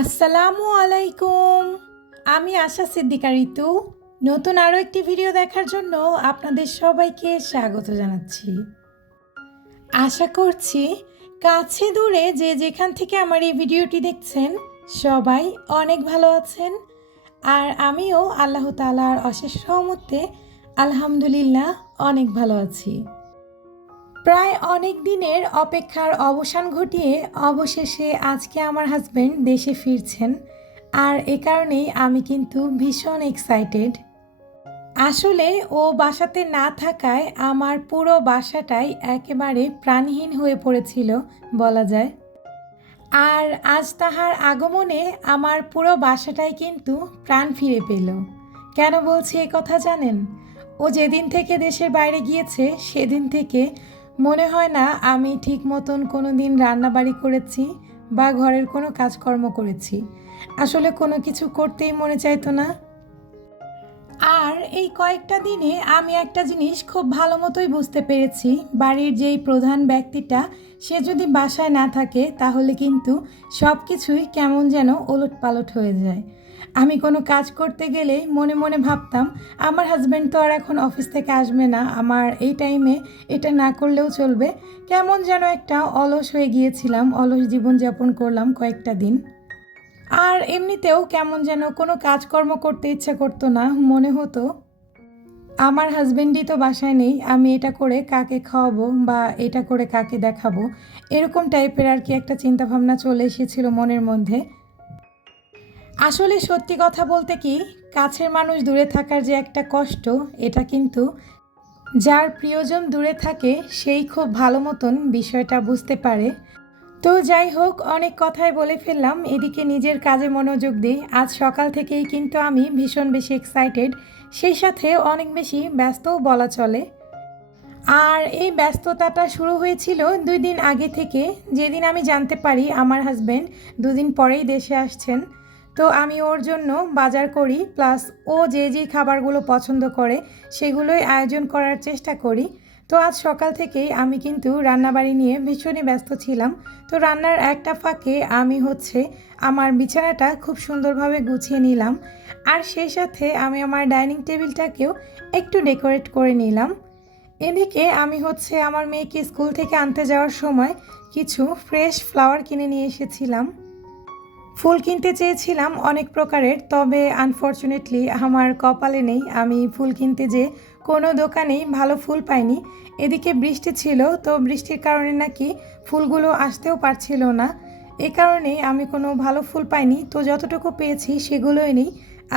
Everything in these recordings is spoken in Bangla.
আসসালামু আলাইকুম। আমি আশা সিদ্দিকা ঋতু। নতুন আরও একটি ভিডিও দেখার জন্য আপনাদের সবাইকে স্বাগত জানাচ্ছি। আশা করছি কাছে দূরে যে যেখান থেকে আমার এই ভিডিওটি দেখছেন, সবাই অনেক ভালো আছেন। আর আমিও আল্লাহ তালার অশেষ সহমতে আলহামদুলিল্লাহ অনেক ভালো আছি। প্রায় অনেক দিনের অপেক্ষার অবসান ঘটিয়ে অবশেষে আজকে আমার হাজব্যান্ড দেশে ফিরছেন। আর এ কারণেই আমি কিন্তু ভীষণ এক্সাইটেড আসলে ও বাসাতে না থাকায় আমার পুরো বাসাটাই একেবারে প্রাণহীন হয়ে পড়েছিল, বলা যায়। আর আজ তাহার আগমনে আমার পুরো বাসাটাই কিন্তু প্রাণ ফিরে পেল। কেন বলছি এ কথা জানেন? ও যেদিন থেকে দেশের বাইরে গিয়েছে, সেদিন থেকে মনে হয় না আমি ঠিক মতন কোনো দিন রান্নাবাড়ি করেছি বা ঘরের কোনো কাজকর্ম করেছি। আসলে কোনো কিছু করতেই মনে চাইতো না। আর এই কয়েকটা দিনে আমি একটা জিনিস খুব ভালো মতোই বুঝতে পেরেছি, বাড়ির যেই প্রধান ব্যক্তিটা, সে যদি বাসায় না থাকে তাহলে কিন্তু সব কিছুই কেমন যেন ওলট পালট হয়ে যায়। আমি কোনো কাজ করতে গেলেই মনে মনে ভাবতাম, আমার হাজব্যান্ড তো আর এখন অফিস থেকে আসবে না, আমার এই টাইমে এটা না করলেও চলবে। কেমন যেন একটা অলস হয়ে গিয়েছিলাম, অলস জীবনযাপন করলাম কয়েকটা দিন। আর এমনিতেও কেমন যেন কোনো কাজকর্ম করতে ইচ্ছে করতো না, মনে হতো, আমার হাজব্যান্ডই তো বাসায় নেই, আমি এটা করে কাকে খাওয়াবো বা এটা করে কাকে দেখাবো, এরকম টাইপের আর কি একটা চিন্তাভাবনা চলে এসেছিল মনের মধ্যে। আসলে সত্যি কথা বলতে কি, কাছের মানুষ দূরে থাকার যে একটা কষ্ট, এটা কিন্তু যার প্রিয়জন দূরে থাকে, সেই খুব ভালো মতন বিষয়টা বুঝতে পারে। তো যাই হোক, অনেক কথাই বলে ফেললাম। এদিকে নিজের কাজে মনোযোগ দিই। আজ সকাল থেকেই কিন্তু আমি ভীষণ বেশি এক্সাইটেড সেই সাথে অনেক বেশি ব্যস্তও বলা চলে। আর এই ব্যস্ততাটা শুরু হয়েছিল দুই দিন আগে থেকে। যেদিন আমি জানতে পারি আমার হাজব্যান্ড দুদিন পরেই দেশে আসছেন। তো আমি ওর জন্য বাজার করি প্লাস ও যে যে খাবারগুলো পছন্দ করে সেগুলোই আয়োজন করার চেষ্টা করি। তো আজ সকাল থেকেই আমি কিন্তু রান্নাবাড়ি নিয়ে ভীষণই ব্যস্ত ছিলাম। তো রান্নার একটা ফাঁকে আমি হচ্ছে আমার বিছানাটা খুব সুন্দরভাবে গুছিয়ে নিলাম। আর সেই সাথে আমি আমার ডাইনিং টেবিলটাকেও একটু ডেকোরেট করে নিলাম। এদিকে আমি হচ্ছে আমার মেয়েকে স্কুল থেকে আনতে যাওয়ার সময় কিছু ফ্রেশ ফ্লাওয়ার কিনে নিয়ে এসেছিলাম। ফুল কিনতে চেয়েছিলাম অনেক প্রকারের, তবে আনফর্চুনেটলি আমার কপালে নেই। আমি ফুল কিনতে যে কোনো দোকানেই ভালো ফুল পাইনি। এদিকে বৃষ্টি ছিল, তো বৃষ্টির কারণে নাকি ফুলগুলো আসতেও পারছিল না। এ কারণে আমি কোনো ভালো ফুল পাইনি, তো যতটুকু পেয়েছি সেগুলোই নেই।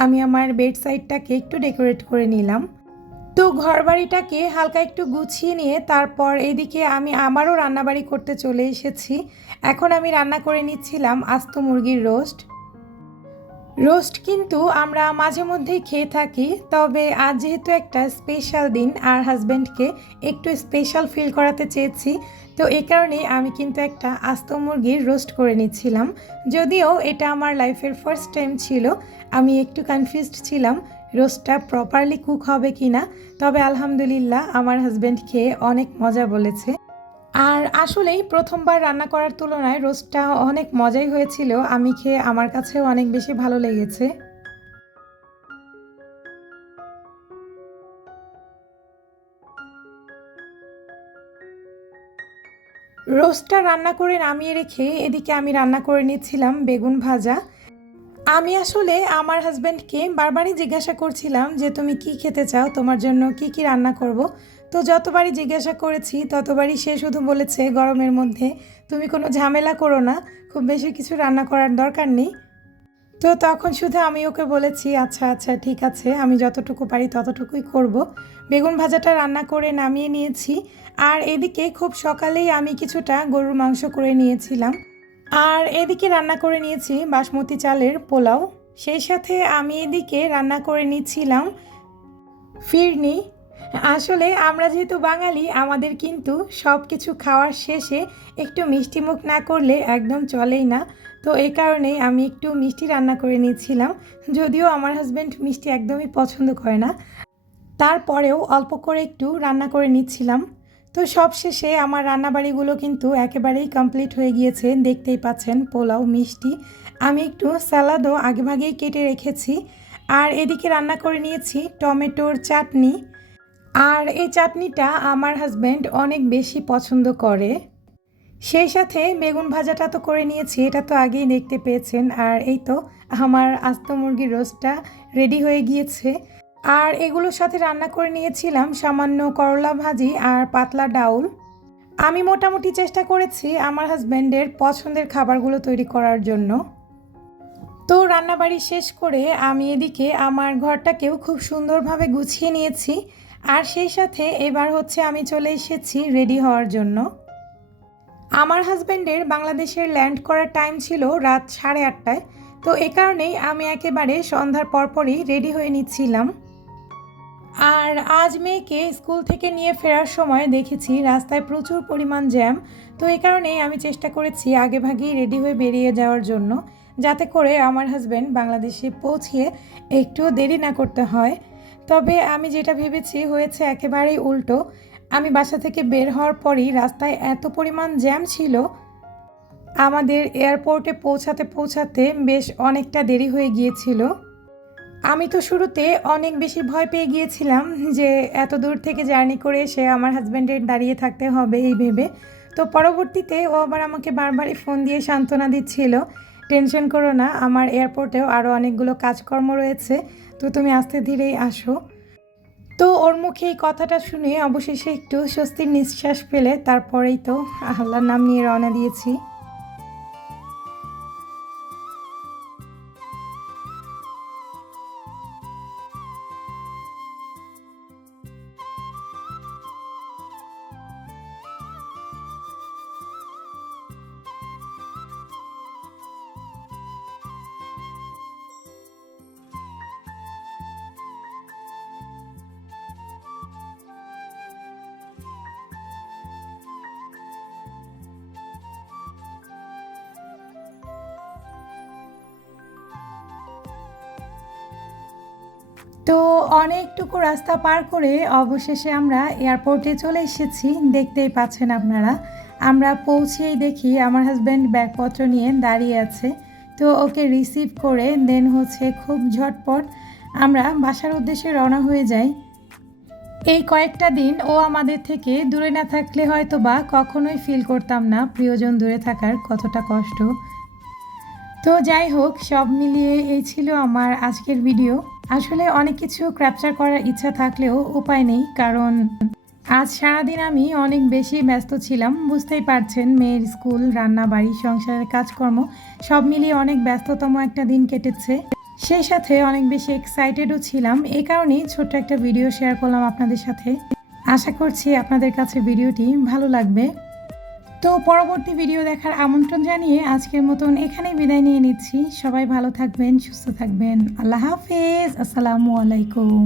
আমি আমার বেড সাইডটাকে একটু ডেকোরেট করে নিলাম। তো ঘর বাড়িটাকে হালকা একটু গুছিয়ে নিয়ে তারপর এদিকে আমি আমারও রান্নাবাড়ি করতে চলে এসেছি। এখন আমি রান্না করে নিচ্ছিলাম আস্ত মুরগির রোস্ট। রোস্ট কিন্তু আমরা মাঝে মধ্যেই খেয়ে থাকি, তবে আজ যেহেতু একটা স্পেশাল দিন, আর হাজব্যান্ডকে একটু স্পেশাল ফিল করাতে চেয়েছি, তো এই কারণেই আমি কিন্তু একটা আস্ত মুরগির রোস্ট করে নিচ্ছিলাম। যদিও এটা আমার লাইফের ফার্স্ট টাইম ছিল, আমি একটু কনফিউজড ছিলাম রোস্টটা প্রপারলি কুক হবে কি না তবে আলহামদুলিল্লাহ আমার হাজব্যান্ড খেয়ে অনেক মজা বলেছে। আর আসলেই প্রথমবার রান্না করার তুলনায় রোস্টটা অনেক মজাই হয়েছিল, আমি খেয়ে আমার কাছেও অনেক বেশি ভালো লেগেছে। রোস্টটা রান্না করে নামিয়ে রেখে এদিকে আমি রান্না করে নিচ্ছিলাম বেগুন ভাজা। আমি আসলে আমার হাজব্যান্ডকে বারবারই জিজ্ঞাসা করছিলাম যে, তুমি কি খেতে চাও? তোমার জন্য কি কি রান্না করব? তো যতবারই জিজ্ঞাসা করেছি, ততবারই সে শুধু বলেছে, গরমের মধ্যে তুমি কোনো ঝামেলা করো না, খুব বেশি কিছু রান্না করার দরকার নেই। তো তখন শুধু আমি ওকে বলেছি আচ্ছা আচ্ছা ঠিক আছে, আমি যতটুকু পারি ততটুকুই করব। বেগুন ভাজাটা রান্না করে নামিয়ে নিয়েছি, আর এদিকে খুব সকালেই আমি কিছুটা গরুর মাংস করে নিয়েছিলাম। আর এদিকে রান্না করে নিয়েছি বাসমতি চালের পোলাও। সেই সাথে আমি এদিকে রান্না করে নিচ্ছিলাম ফিরনি। আসলে আমরা যেহেতু বাঙালি, আমাদের কিন্তু সব কিছু খাওয়ার শেষে একটু মিষ্টি মুখ না করলে একদম চলেই না। তো এই কারণে আমি একটু মিষ্টি রান্না করে নিয়েছিলাম যদিও আমার হাজব্যান্ড মিষ্টি একদমই পছন্দ করে না। তারপরেও অল্প করে একটু রান্না করে নিচ্ছিলাম। তো সব শেষে আমার রান্নাবাড়িগুলো কিন্তু একেবারেই কমপ্লিট হয়ে গিয়েছে। দেখতেই পাচ্ছেন পোলাও, মিষ্টি। আমি একটু স্যালাদও আগেভাগেই কেটে রেখেছি। আর এদিকে রান্না করে নিয়েছি টমেটোর চাটনি। আর এই চাটনিটা আমার হাজব্যান্ড অনেক বেশি পছন্দ করে। সেই সাথে বেগুন ভাজাটা তো করে নিয়েছি, এটা তো আগেই দেখতে পেয়েছেন। আর এই তো আমার আস্ত মুরগির রোস্টটা রেডি হয়ে গিয়েছে। আর এগুলোর সাথে রান্না করে নিয়েছিলাম সামান্য করলা ভাজি আর পাতলা ডাউল। আমি মোটামুটি চেষ্টা করেছি আমার হাজব্যান্ডের পছন্দের খাবারগুলো তৈরি করার জন্য। তো রান্নাবাড়ি শেষ করে আমি এদিকে আমার ঘরটাকেও খুব সুন্দরভাবে গুছিয়ে নিয়েছি আর সেই সাথে এবার হচ্ছে আমি চলে এসেছি রেডি হওয়ার জন্য। আমার হাজব্যান্ডের বাংলাদেশের ল্যান্ড করার টাইম ছিল রাত সাড়ে আটটায়। তো এ কারণেই আমি একেবারে সন্ধ্যার পরপরই রেডি হয়ে নিচ্ছিলাম। আর আজ মেয়েকে স্কুল থেকে নিয়ে ফেরার সময় দেখেছি রাস্তায় প্রচুর পরিমাণ জ্যাম। তো এই কারণেই আমি চেষ্টা করেছি আগে ভাগেই রেডি হয়ে বেরিয়ে যাওয়ার জন্য, যাতে করে আমার হাজব্যান্ড বাংলাদেশে পৌঁছিয়ে একটু দেরি না করতে হয়। তবে আমি যেটা ভেবেছি হয়েছে একেবারেই উল্টো। আমি বাসা থেকে বের হওয়ার পরই রাস্তায় এত পরিমাণ জ্যাম ছিল। আমাদের এয়ারপোর্টে পৌঁছাতে পৌঁছাতে বেশ অনেকটা দেরি হয়ে গিয়েছিল। আমি তো শুরুতে অনেক বেশি ভয় পেয়ে গিয়েছিলাম যে এত দূর থেকে জার্নি করে এসে আমার হাজব্যান্ডের দাঁড়িয়ে থাকতে হবে এই ভেবে। তো পরবর্তীতে ও আবার আমাকে বারবারই ফোন দিয়ে সান্ত্বনা দিচ্ছিল, টেনশন করো না, আমার এয়ারপোর্টেও আরও অনেকগুলো কাজকর্ম রয়েছে, তো তুমি আস্তে ধীরেই আসো। তো ওর মুখে এই কথাটা শুনে অবশেষে একটু স্বস্তির নিঃশ্বাস পেলে তারপরেই তো আল্লাহর নাম নিয়ে রওনা দিয়েছি। তো অনেকটুকু রাস্তা পার করে অবশেষে আমরা এয়ারপোর্টে চলে এসেছি। দেখতেই পাচ্ছেন আপনারা। আমরা পৌঁছেই দেখি আমার হাজব্যান্ড ব্যাগপত্র নিয়ে দাঁড়িয়ে আছে। তো ওকে রিসিভ করে দেন হচ্ছে খুব ঝটপট আমরা বাসার উদ্দেশ্যে রওনা হয়ে যাই। এই কয়েকটা দিন ও আমাদের থেকে দূরে না থাকলে হয়তো বা কখনোই ফিল করতাম না প্রিয়জন দূরে থাকার কতটা কষ্ট। তো যাই হোক, সব মিলিয়ে এই ছিল আমার আজকের ভিডিও আসলে অনেক কিছু ক্যাপচার করার ইচ্ছা থাকলেও উপায় নেই, কারণ আজ সারাদিন আমি অনেক বেশি ব্যস্ত ছিলাম। বুঝতেই পারছেন, মেয়ের স্কুল রান্না বাড়ি সংসারের কাজকর্ম সব মিলিয়ে অনেক ব্যস্ততম একটা দিন কেটেছে। সেই সাথে অনেক বেশি এক্সাইটেডও ছিলাম। এই কারণেই ছোট্ট একটা ভিডিও শেয়ার করলাম আপনাদের সাথে। আশা করছি আপনাদের কাছে ভিডিওটি ভালো লাগবে। তো পরবর্তী ভিডিও দেখার আমন্ত্রণ জানিয়ে আজকের মতন এখানেই বিদায় নিয়ে নিচ্ছি। সবাই ভালো থাকবেন, সুস্থ থাকবেন। আল্লাহ হাফেজ। আসসালামু আলাইকুম।